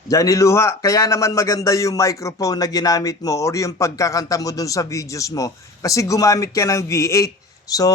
Johnny Luha, kaya naman maganda yung microphone na ginamit mo or yung pagkakanta mo dun sa videos mo kasi gumamit ka ng V8. So,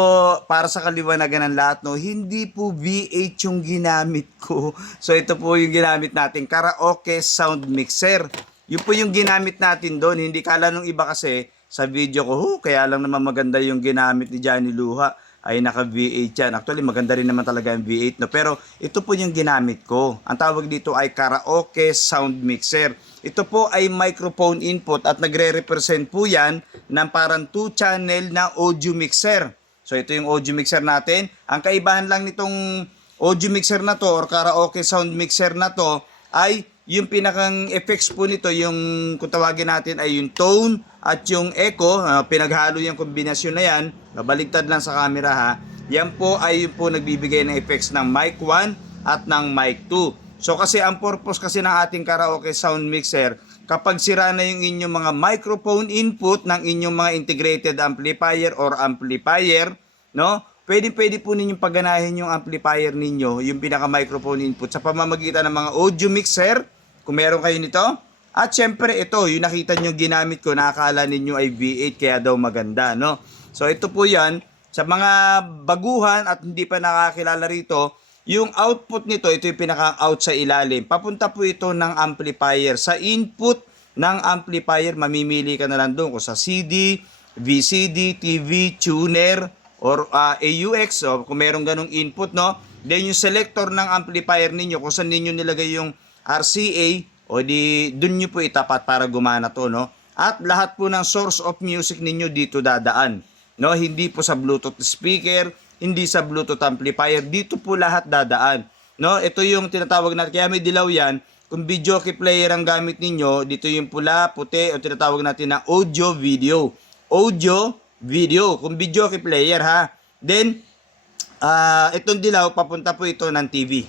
para sa kaliwanagan ng lahat, no, hindi po V8 yung ginamit ko. So, ito po yung ginamit natin, karaoke sound mixer. Yun po yung ginamit natin doon. Hindi kala nung iba kasi sa video ko, kaya lang naman maganda yung ginamit ni Johnny Luha ay naka V8 yan. Actually, maganda rin naman talaga yung V8, no? Pero ito po yung ginamit ko. Ang tawag dito ay karaoke sound mixer. Ito po ay microphone input at nagre-represent po yan ng parang 2-channel na audio mixer. So ito yung audio mixer natin. Ang kaibahan lang nitong audio mixer na to or karaoke sound mixer na to ay yung pinakang effects po nito, yung kung tawagin natin ay yung tone at yung echo, pinaghalo yung kombinasyon na yan, baligtad lang sa camera ha, yan po ay yung po nagbibigay ng effects ng mic 1 at ng mic 2. So kasi ang purpose kasi ng ating karaoke sound mixer, kapag sira na yung inyong mga microphone input ng inyong mga integrated amplifier or amplifier, no? Pwede po ninyong pagganahin yung amplifier ninyo, yung pinaka-microphone input sa pamamagitan ng mga audio mixer, kung meron kayo nito. At syempre ito, yung nakita nyo ginamit ko, nakakala ninyo ay V8 kaya daw maganda, no? So ito po yan, sa mga baguhan at hindi pa nakakilala rito, yung output nito, ito yung pinaka-out sa ilalim. Papunta po ito ng amplifier. Sa input ng amplifier, mamimili ka na lang doon kung sa CD, VCD, TV, tuner, or AUX, o kung merong ganong input, no? Then yung selector ng amplifier ninyo, kung saan ninyo nilagay yung RCA, o di dun nyo po itapat para gumana to, no? At lahat po ng source of music ninyo dito dadaan, no? Hindi po sa Bluetooth speaker, hindi sa Bluetooth amplifier, dito po lahat dadaan, no? Ito yung tinatawag natin, kaya may dilaw yan. Kung video player ang gamit ninyo, dito yung pula, puti, o tinatawag natin na audio video. Audio video, kung video player ha. Then itong dilaw, papunta po ito ng TV.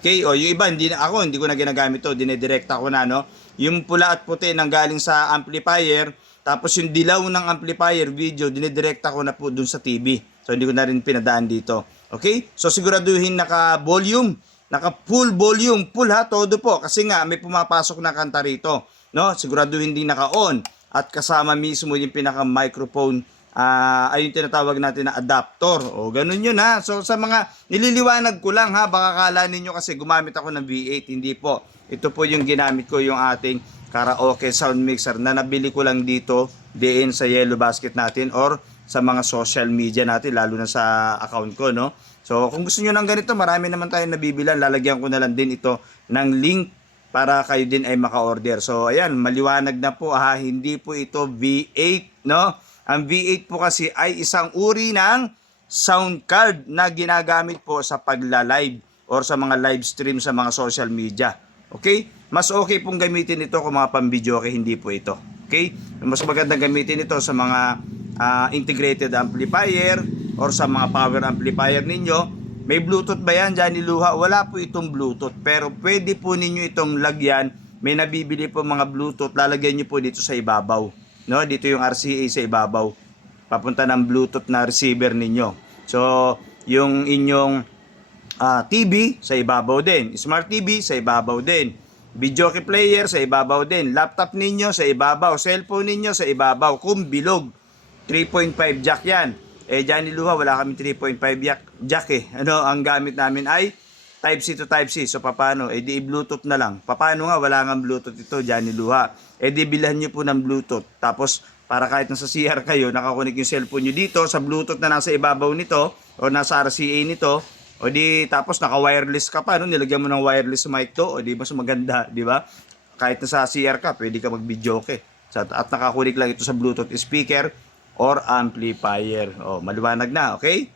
Okay, o yung iba, hindi ko na ginagamit to, dinedirekta ko na, no? Yung pula at puti nang galing sa amplifier, tapos yung dilaw ng amplifier video, dinedirekta ko na po dun sa TV. So hindi ko na rin pinadaan dito. Okay? So siguraduhin naka-volume, naka-full volume, full ha, todo po. Kasi nga may pumapasok na kanta rito, no? Siguraduhin din naka-on at kasama mismo yung pinaka-microphone, ay yung tinatawag natin na adapter. O ganun yun ha. So sa mga nililiwanag ko lang ha, baka kala ninyo kasi gumamit ako ng V8, hindi po. Ito po yung ginamit ko, yung ating karaoke sound mixer na nabili ko lang dito diin sa Yellow Basket natin or sa mga social media natin, lalo na sa account ko, no? So kung gusto niyo ng ganito, marami naman tayong nabibilan. Lalagyan ko na lang din ito ng link para kayo din ay maka-order. So ayan, maliwanag na po ha, hindi po ito V8, no? Ang V8 po kasi ay isang uri ng sound card na ginagamit po sa pagla-live or sa mga live stream sa mga social media. Okay? Mas okay pong gamitin ito kung mga pang-video, okay, hindi po ito. Okay? Mas maganda gamitin ito sa mga integrated amplifier or sa mga power amplifier ninyo. May Bluetooth ba yan, Johnny Luha? Wala po itong Bluetooth, pero pwede po ninyo itong lagyan. May nabibili po mga Bluetooth, lalagyan nyo po dito sa ibabaw. No, dito yung RCA sa ibabaw. Papunta ng Bluetooth na receiver ninyo. So, yung inyong TV sa ibabaw din. Smart TV sa ibabaw din. Video player sa ibabaw din. Laptop ninyo sa ibabaw. Cellphone ninyo sa ibabaw. Kung bilog, 3.5 jack yan. Eh, Johnny Luha, wala kami 3.5 jack eh. Ano, ang gamit namin ay Type-C to Type-C. So, paano? Eh, di Bluetooth na lang. Paano nga? Wala nga Bluetooth ito, Johnny Luha. Eh, di bilhan nyo po ng Bluetooth. Tapos, para kahit nasa CR kayo, nakakunik yung cellphone nyo dito sa Bluetooth na nasa ibabaw nito o nasa RCA nito. O di, tapos naka-wireless ka pa, no? Nilagyan mo ng wireless mic to. O di, mas maganda, di ba? Kahit nasa CR ka, pwede ka mag-video okay. At nakakunik lang ito sa Bluetooth speaker or amplifier. O, maliwanag na, okay?